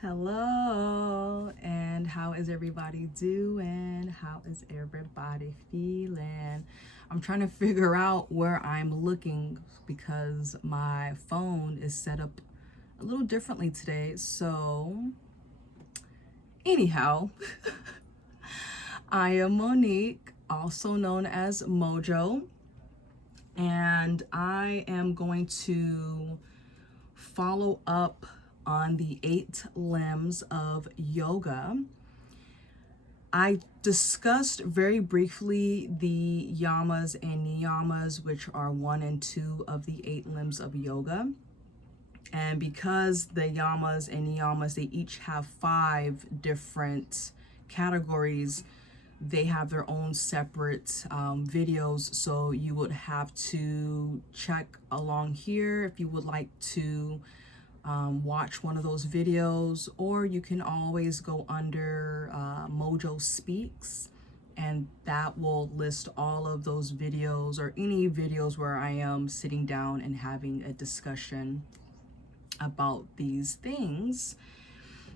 Hello, and how is everybody doing? How is everybody feeling? I'm trying to figure out where I'm looking because my phone is set up a little differently today. So, anyhow, I am Monique, also known as Mojo, and I am going to follow up on the 8 limbs of yoga. I discussed very briefly the yamas and niyamas, which are 1 and 2 of the 8 limbs of yoga. And because the yamas and niyamas, they each have 5 different categories, they have their own separate videos. So you would have to check along here if you would like to watch one of those videos, or you can always go under Mojo Speaks, and that will list all of those videos or any videos where I am sitting down and having a discussion about these things.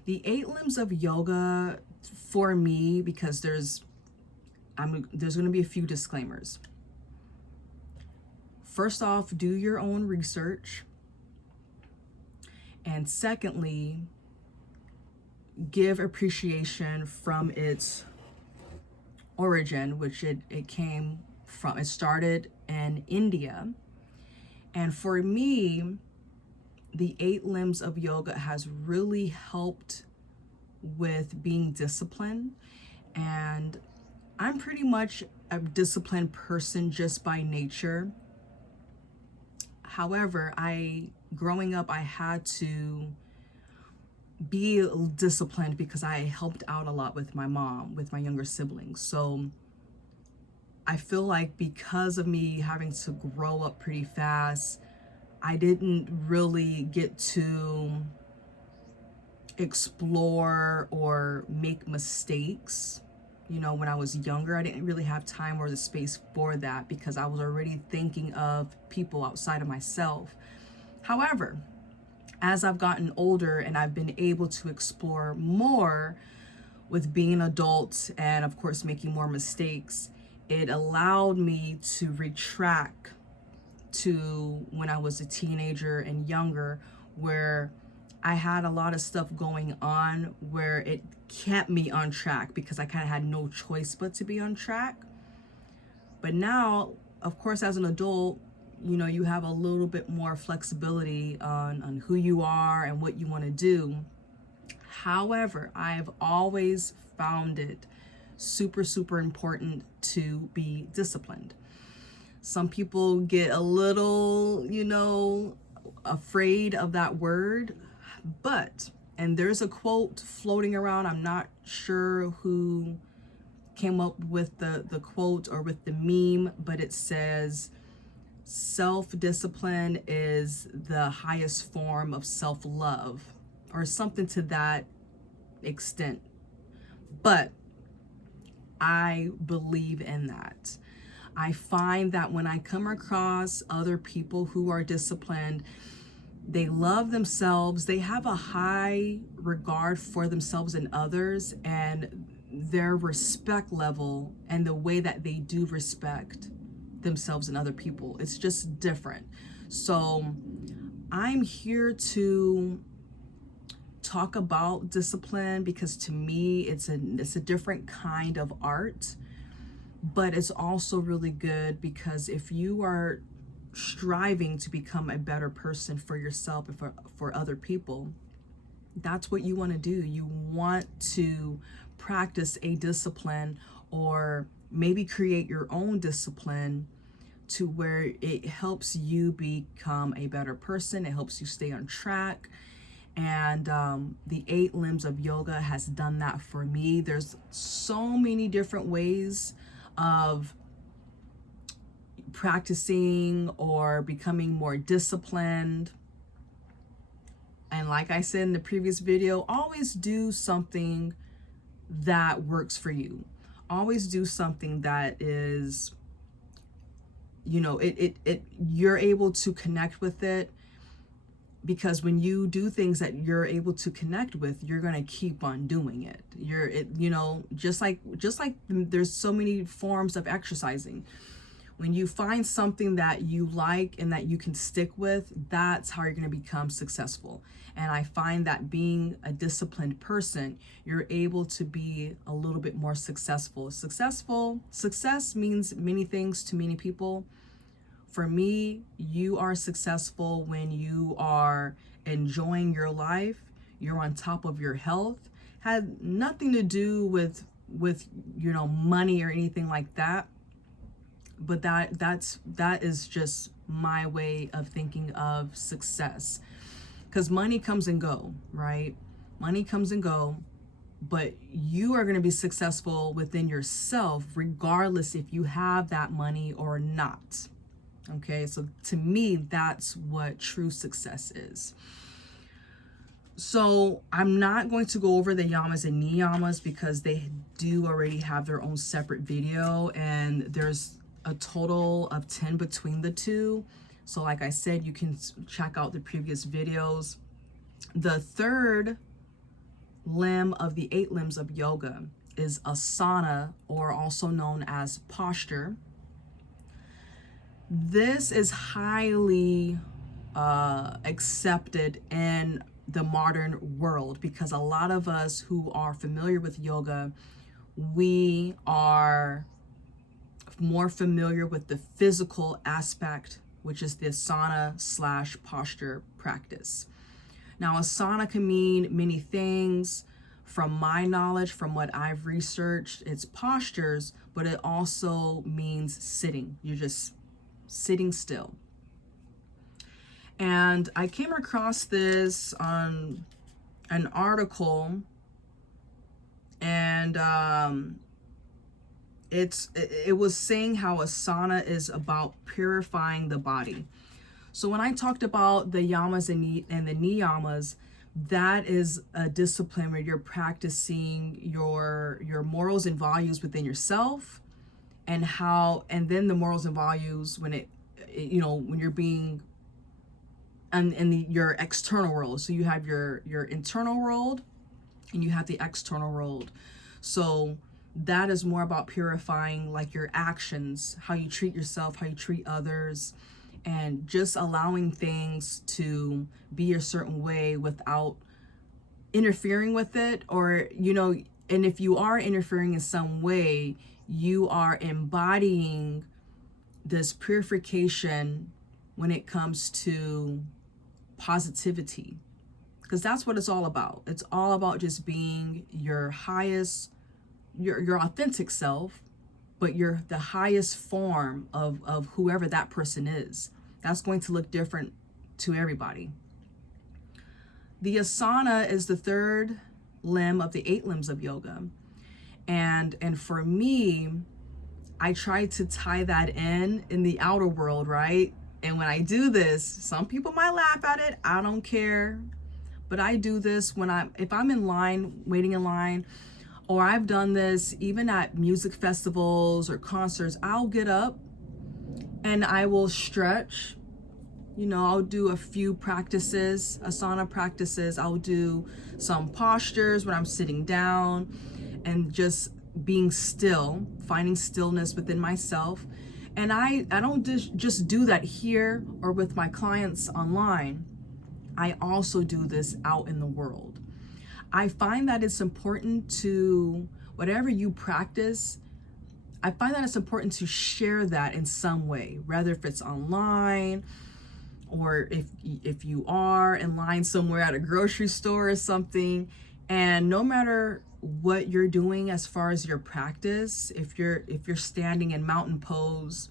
The 8 limbs of yoga, for me, because there's going to be a few disclaimers. First off, do your own research. And secondly, give appreciation from its origin, which it came from. It started in India. And for me, the 8 limbs of yoga has really helped with being disciplined. And I'm pretty much a disciplined person just by nature. However, growing up, I had to be disciplined because I helped out a lot with my mom, with my younger siblings. So I feel like because of me having to grow up pretty fast, I didn't really get to explore or make mistakes. When I was younger, I didn't really have time or the space for that because I was already thinking of people outside of myself. However, as I've gotten older and I've been able to explore more with being an adult and, of course, making more mistakes, it allowed me to retract to when I was a teenager and younger, where I had a lot of stuff going on where it kept me on track because I kind of had no choice but to be on track. But now, of course, as an adult, you have a little bit more flexibility on who you are and what you want to do. However, I've always found it super, super important to be disciplined. Some people get a little, afraid of that word, and there's a quote floating around. I'm not sure who came up with the quote or with the meme, but it says, self-discipline is the highest form of self-love, or something to that extent. But I believe in that. I find that when I come across other people who are disciplined, they love themselves, they have a high regard for themselves and others, and their respect level and the way that they do respect themselves and other people, it's just different. So I'm here to talk about discipline because to me it's a different kind of art, but it's also really good because if you are striving to become a better person for yourself and for other people, that's what you want to do. You want to practice a discipline, or maybe create your own discipline to where it helps you become a better person. It helps you stay on track. And the 8 limbs of yoga has done that for me. There's so many different ways of practicing or becoming more disciplined. And like I said in the previous video, always do something that works for you. Always do something that is, you're able to connect with it. because when you do things that you're able to connect with, you're going to keep on doing it. Just like there's so many forms of exercising. When you find something that you like and that you can stick with, that's how you're going to become successful. And I find that being a disciplined person, you're able to be a little bit more successful. Success means many things to many people. For me, you are successful when you are enjoying your life, you're on top of your health. Had nothing to do with money or anything like that. But that is just my way of thinking of success. Because money comes and go, right? Money comes and go, but you are going to be successful within yourself regardless if you have that money or not. Okay, so to me, that's what true success is. So I'm not going to go over the yamas and niyamas because they do already have their own separate video, and there's a total of 10 between the two. So like I said, you can check out the previous videos. The third limb of the 8 limbs of yoga is asana, or also known as posture. This is highly accepted in the modern world because a lot of us who are familiar with yoga, we are more familiar with the physical aspect, which is the asana/posture practice. Now, asana can mean many things. From my knowledge, from what I've researched, it's postures, but it also means sitting. You're just sitting still. And I came across this on an article, and it was saying how asana is about purifying the body. So when I talked about the yamas and the niyamas, that is a discipline where you're practicing your morals and values within yourself, and then the morals and values when you're being in your external world. So you have your internal world and you have the external world. So that is more about purifying like your actions, how you treat yourself, how you treat others, and just allowing things to be a certain way without interfering with it, or and if you are interfering in some way, you are embodying this purification when it comes to positivity, because that's what it's all about. It's all about just being your highest, your authentic self, but you're the highest form of whoever that person is. That's going to look different to everybody. The asana is the third limb of the 8 limbs of yoga. And for me, I try to tie that in the outer world, right? And when I do this, some people might laugh at it. I don't care. But I do this if I'm in line, waiting in line, or I've done this even at music festivals or concerts. I'll get up and I will stretch. I'll do a few practices, asana practices. I'll do some postures when I'm sitting down and just being still, finding stillness within myself. And I don't just do that here or with my clients online. I also do this out in the world. I find that it's important to, whatever you practice, I find that it's important to share that in some way, whether if it's online, or if you are in line somewhere at a grocery store or something. And no matter what you're doing as far as your practice, if you're standing in mountain pose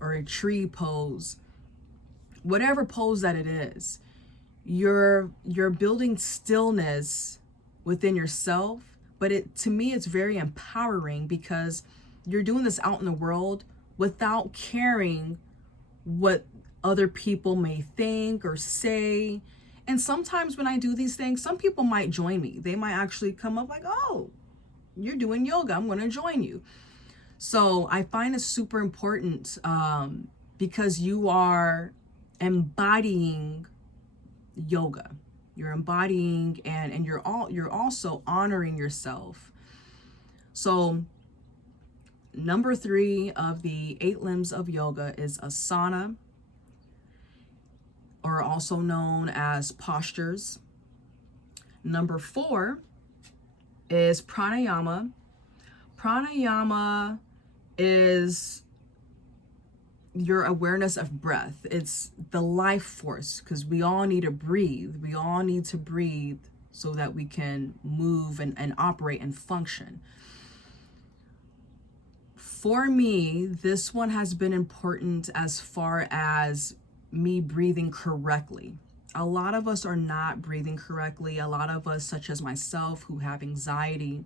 or a tree pose, whatever pose that it is, you're building stillness within yourself. But to me, it's very empowering because you're doing this out in the world without caring what other people may think or say. And sometimes when I do these things, some people might join me. They might actually come up like, oh, you're doing yoga, I'm going to join you. So I find it super important because you are embodying yoga. You're embodying, and you're also honoring yourself. So number 3 of the 8 limbs of yoga is asana, or also known as postures. Number 4 is pranayama. Pranayama is your awareness of breath. It's the life force, because we all need to breathe. We all need to breathe so that we can move and operate and function. For me, this one has been important as far as me breathing correctly. A lot of us are not breathing correctly. A lot of us, such as myself, who have anxiety,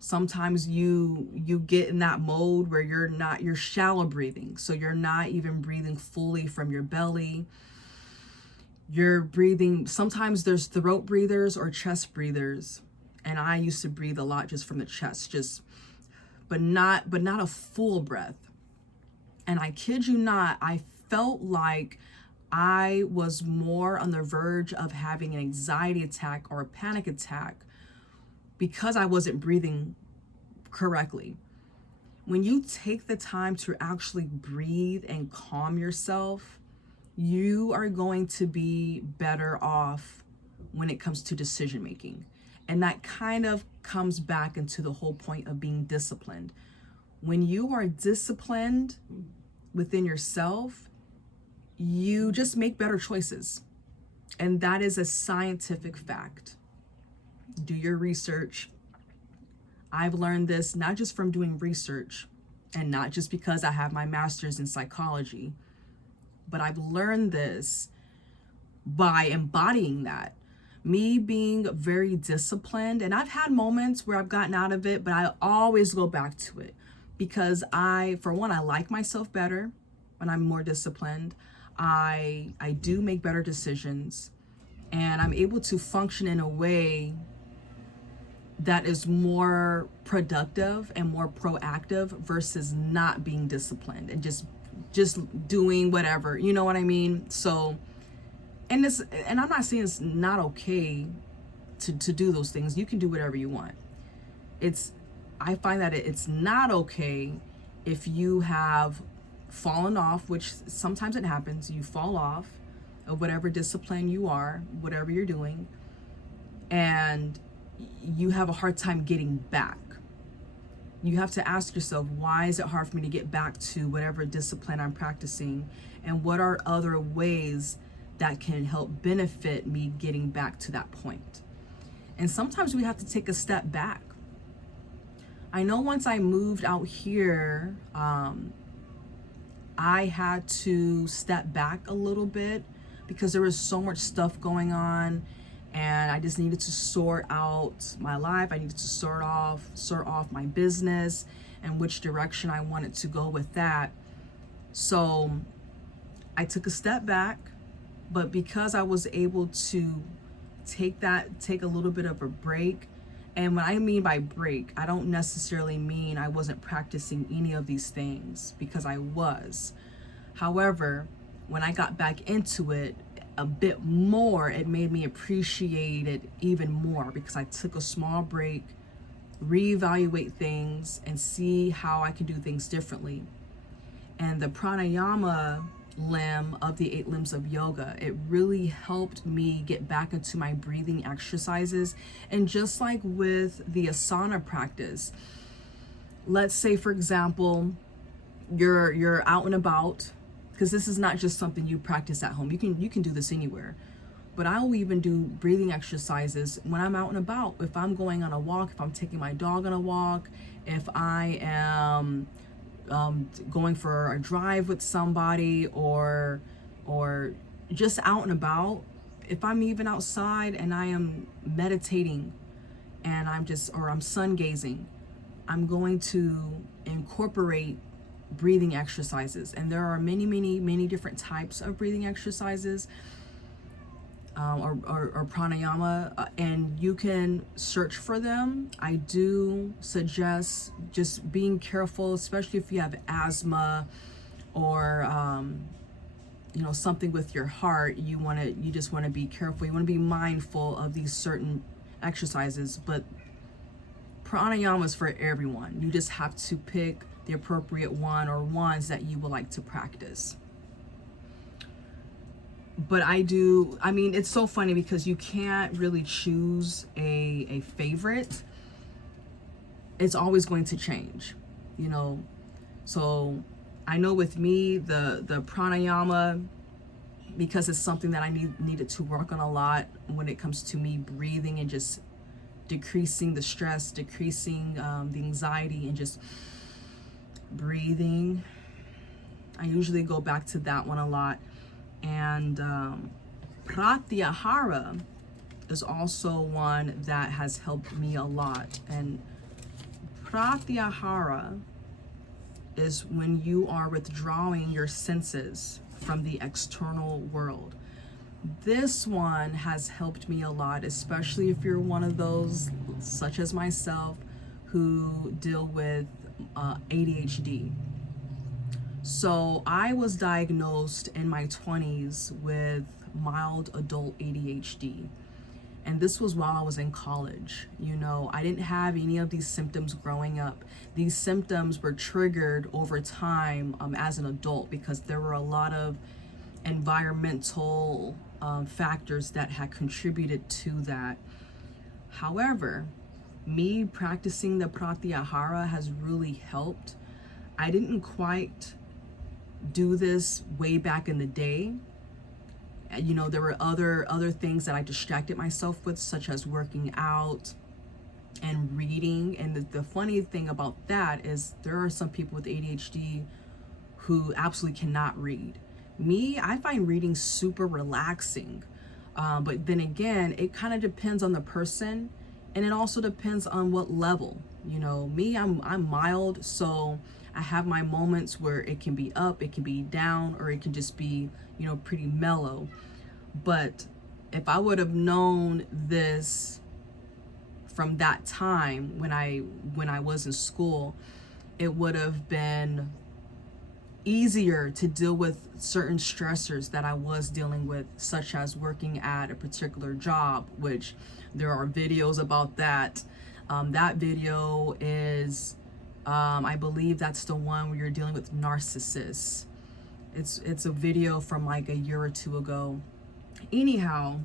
sometimes you get in that mode where you're shallow breathing. So you're not even breathing fully from your belly. You're breathing, sometimes there's throat breathers or chest breathers. And I used to breathe a lot just from the chest, but not a full breath. And I kid you not, I felt like I was more on the verge of having an anxiety attack or a panic attack because I wasn't breathing correctly. When you take the time to actually breathe and calm yourself, you are going to be better off when it comes to decision making. And that kind of comes back into the whole point of being disciplined. When you are disciplined within yourself, you just make better choices. And that is a scientific fact. Do your research. I've learned this not just from doing research and not just because I have my master's in psychology, but I've learned this by embodying that. Me being very disciplined, and I've had moments where I've gotten out of it, but I always go back to it because for one, I like myself better when I'm more disciplined. I do make better decisions, and I'm able to function in a way that is more productive and more proactive versus not being disciplined and just doing whatever, you know what I mean? So, and I'm not saying it's not okay to do those things. You can do whatever you want. I find that it's not okay if you have fallen off, which sometimes it happens. You fall off of whatever discipline you are, whatever you're doing, and you have a hard time getting back. You have to ask yourself, why is it hard for me to get back to whatever discipline I'm practicing? And what are other ways that can help benefit me getting back to that point? And sometimes we have to take a step back. I know once I moved out here, I had to step back a little bit because there was so much stuff going on, and I just needed to sort out my life. I needed to sort off my business and which direction I wanted to go with that. So I took a step back, but because I was able to take a little bit of a break, and when I mean by break, I don't necessarily mean I wasn't practicing any of these things, because I was. However, when I got back into it a bit more, it made me appreciate it even more, because I took a small break, reevaluate things, and see how I can do things differently. And the pranayama limb of the 8 limbs of yoga, it really helped me get back into my breathing exercises. And just like with the asana practice, let's say, for example, you're out and about, because this is not just something you practice at home. You can do this anywhere. But I will even do breathing exercises when I'm out and about. If I'm going on a walk, if I'm taking my dog on a walk, if I am going for a drive with somebody, or just out and about. If I'm even outside and I am meditating and I'm sun gazing, I'm going to incorporate breathing exercises. And there are many different types of breathing exercises, or pranayama, and you can search for them. I do suggest just being careful, especially if you have asthma, or something with your heart, you just want to be careful. You want to be mindful of these certain exercises, but pranayama is for everyone. You just have to pick the appropriate one or ones that you would like to practice. But it's so funny because you can't really choose a favorite. It's always going to change, So I know with me, the pranayama, because it's something that I needed to work on a lot when it comes to me breathing and just decreasing the stress, decreasing the anxiety, and just breathing. I usually go back to that one a lot. And Pratyahara is also one that has helped me a lot. And Pratyahara is when you are withdrawing your senses from the external world. This one has helped me a lot, especially if you're one of those, such as myself, who deal with ADHD. So I was diagnosed in my 20s with mild adult ADHD. And this was while I was in college. I didn't have any of these symptoms growing up. These symptoms were triggered over time as an adult because there were a lot of environmental factors that had contributed to that. However, me practicing the Pratyahara has really helped. I didn't quite do this way back in the day. There were other things that I distracted myself with, such as working out and reading. And the funny thing about that is there are some people with ADHD who absolutely cannot read. Me, I find reading super relaxing. But then again, it kind of depends on the person, and it also depends on what level. Me, I'm mild, so I have my moments where it can be up, it can be down, or it can just be, pretty mellow. But if I would have known this from that time when I was in school, it would have been easier to deal with certain stressors that I was dealing with, such as working at a particular job, which there are videos about that. That video is, I believe that's the one where you're dealing with narcissists. It's a video from like a year or two ago. Anyhow,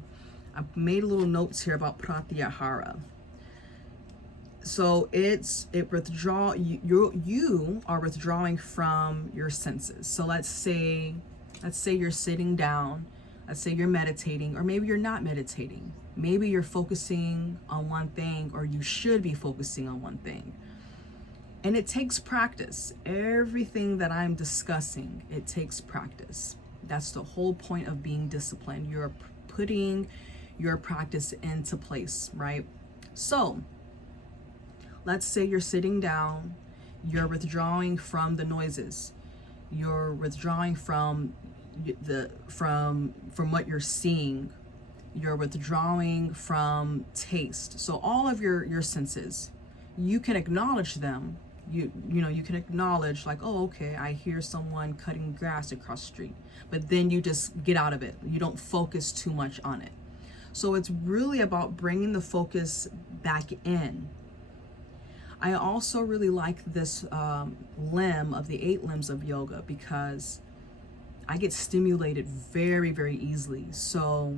I've made little notes here about Pratyahara. So you are withdrawing from your senses. So let's say you're sitting down, let's say you're meditating, or maybe you're not meditating. Maybe you're focusing on one thing, or you should be focusing on one thing. And it takes practice. Everything that I'm discussing, it takes practice. That's the whole point of being disciplined. You're putting your practice into place, right? So let's say you're sitting down, you're withdrawing from the noises. You're withdrawing from what you're seeing. You're withdrawing from taste. So all of your senses, you can acknowledge them. You can acknowledge like, oh, okay, I hear someone cutting grass across the street. But then you just get out of it. You don't focus too much on it. So it's really about bringing the focus back in. I also really like this limb of the 8 limbs of yoga because I get stimulated very, very easily. So,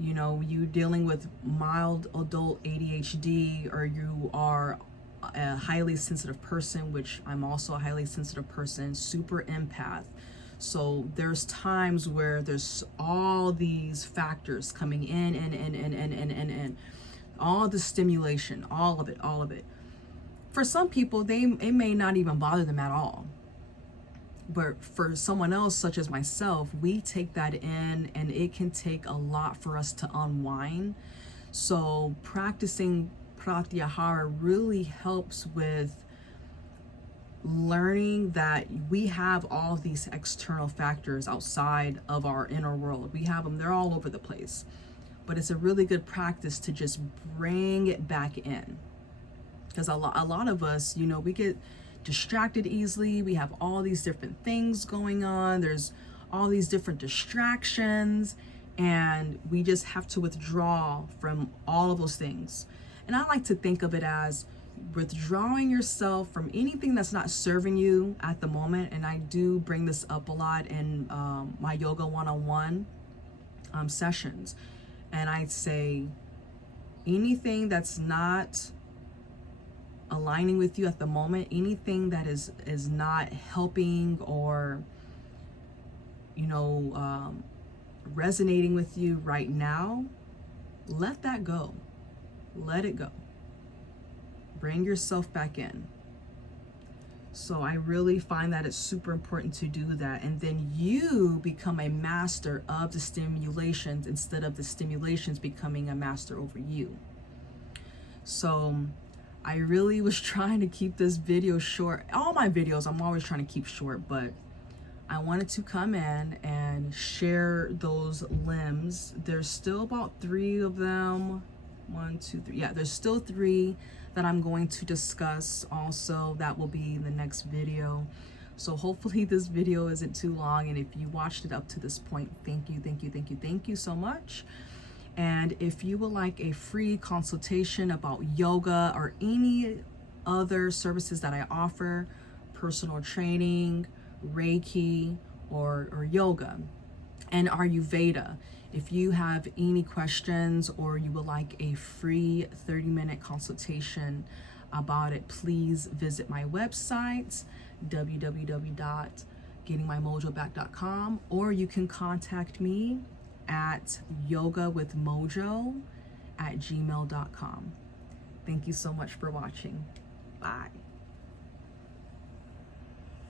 you dealing with mild adult ADHD, or you are a highly sensitive person, which I'm also a highly sensitive person, super empath. So there's times where there's all these factors coming in, all the stimulation, all of it. For some people, it may not even bother them at all. But for someone else, such as myself, we take that in, and it can take a lot for us to unwind. So practicing Pratyahara really helps with learning that we have all these external factors outside of our inner world. We have them, they're all over the place. But it's a really good practice to just bring it back in. Because a lot of us, we get distracted easily. We have all these different things going on. There's all these different distractions, and we just have to withdraw from all of those things. And I like to think of it as withdrawing yourself from anything that's not serving you at the moment. And I do bring this up a lot in my yoga one-on-one sessions. And I'd say anything that's not aligning with you at the moment, anything that is not helping or resonating with you right now, let that go. Let it go. Bring yourself back in. So I really find that it's super important to do that. And then you become a master of the stimulations instead of the stimulations becoming a master over you. So I really was trying to keep this video short. All my videos, I'm always trying to keep short, but I wanted to come in and share those limbs. There's still about 3 of them. 1, 2, 3. Yeah, there's still 3 that I'm going to discuss also. That will be in the next video. So hopefully this video isn't too long. And if you watched it up to this point, thank you so much. And if you would like a free consultation about yoga or any other services that I offer, personal training, Reiki, or yoga and Ayurveda, if you have any questions or you would like a free 30-minute consultation about it, please visit my website, www.gettingmymojoback.com, or you can contact me at yogawithmojo@gmail.com. Thank you so much for watching. Bye.